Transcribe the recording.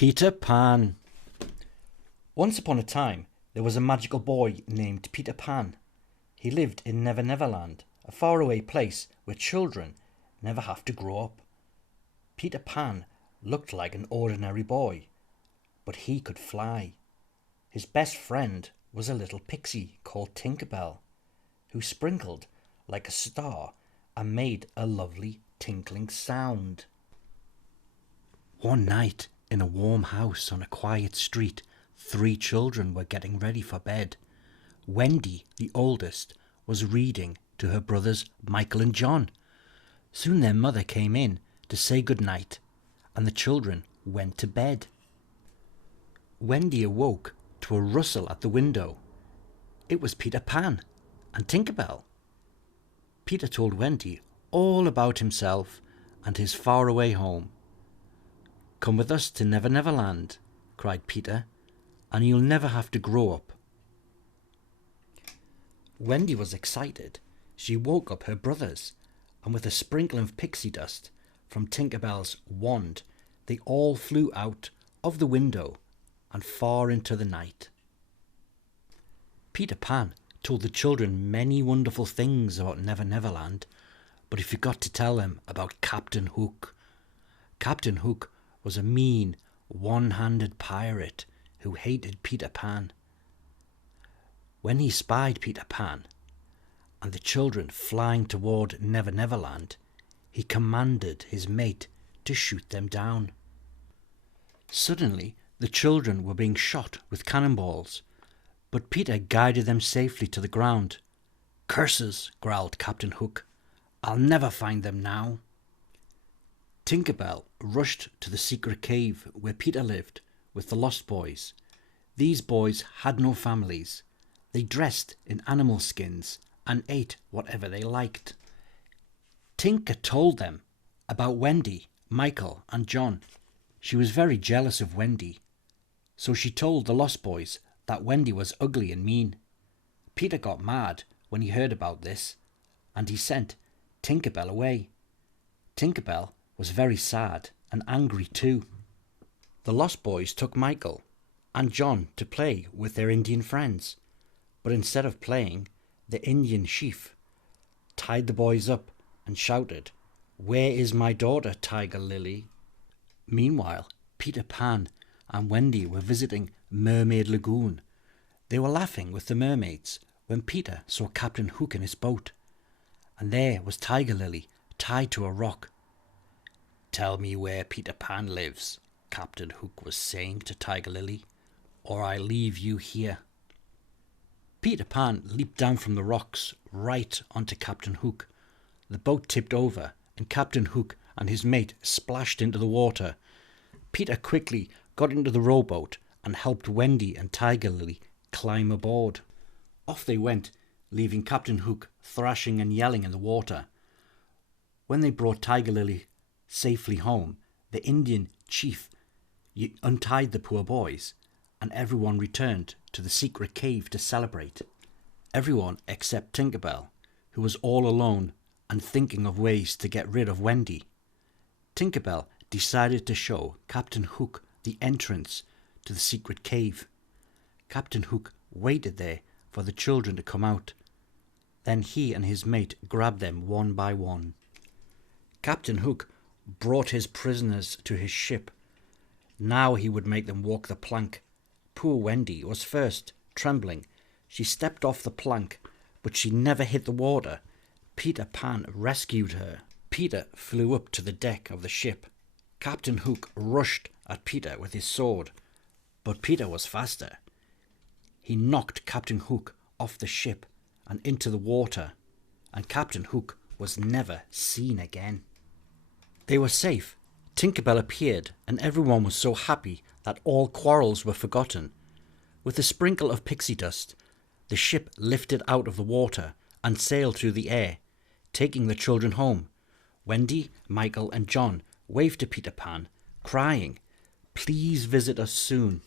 Peter Pan. Once upon a time, there was a magical boy named Peter Pan. He lived in Never Never Land, a faraway place where children never have to grow up. Peter Pan looked like an ordinary boy, but he could fly. His best friend was a little pixie called Tinker Bell, who sprinkled like a star and made a lovely tinkling sound. One night, in a warm house on a quiet street, 3 children were getting ready for bed. Wendy, the oldest, was reading to her brothers Michael and John. Soon their mother came in to say good night, and the children went to bed. Wendy awoke to a rustle at the window. It was Peter Pan and Tinker Bell. Peter told Wendy all about himself and his faraway home. "Come with us to Never Never Land," cried Peter, "and you'll never have to grow up." Wendy was excited. She woke up her brothers, and with a sprinkle of pixie dust from Tinker Bell's wand, they all flew out of the window and far into the night. Peter Pan told the children many wonderful things about Never Never Land, but he forgot to tell them about Captain Hook. Captain Hook was a mean, one-handed pirate who hated Peter Pan. When he spied Peter Pan and the children flying toward Never Never Land, he commanded his mate to shoot them down. Suddenly, the children were being shot with cannonballs, but Peter guided them safely to the ground. "Curses," growled Captain Hook. "I'll never find them now." Tinker Bell rushed to the secret cave where Peter lived with the Lost Boys. These boys had no families. They dressed in animal skins and ate whatever they liked. Tinker told them about Wendy, Michael, and John. She was very jealous of Wendy, so she told the Lost Boys that Wendy was ugly and mean. Peter got mad when he heard about this, and he sent Tinker Bell away. Tinker Bell was very sad and angry too. The Lost Boys took Michael and John to play with their Indian friends, but instead of playing, the Indian chief tied the boys up and shouted, "Where is my daughter, Tiger Lily?" Meanwhile, Peter Pan and Wendy were visiting Mermaid Lagoon. They were laughing with the mermaids when Peter saw Captain Hook in his boat, and there was Tiger Lily tied to a rock. "Tell me where Peter Pan lives," Captain Hook was saying to Tiger Lily, "or I leave you here." Peter Pan leaped down from the rocks right onto Captain Hook. The boat tipped over, and Captain Hook and his mate splashed into the water. Peter quickly got into the rowboat and helped Wendy and Tiger Lily climb aboard. Off they went, leaving Captain Hook thrashing and yelling in the water. When they brought Tiger Lily safely home, the Indian chief untied the poor boys, and everyone returned to the secret cave to celebrate. Everyone except Tinker Bell, who was all alone and thinking of ways to get rid of Wendy. Tinker Bell decided to show Captain Hook the entrance to the secret cave. Captain Hook waited there for the children to come out. Then he and his mate grabbed them one by one. Captain Hook brought his prisoners to his ship. Now he would make them walk the plank. Poor Wendy was first, trembling. She stepped off the plank, but she never hit the water. Peter Pan rescued her. Peter flew up to the deck of the ship. Captain Hook rushed at Peter with his sword, but Peter was faster. He knocked Captain Hook off the ship and into the water, and Captain Hook was never seen again. They were safe. Tinker Bell appeared, and everyone was so happy that all quarrels were forgotten. With a sprinkle of pixie dust, the ship lifted out of the water and sailed through the air, taking the children home. Wendy, Michael, and John waved to Peter Pan, crying, "Please visit us soon."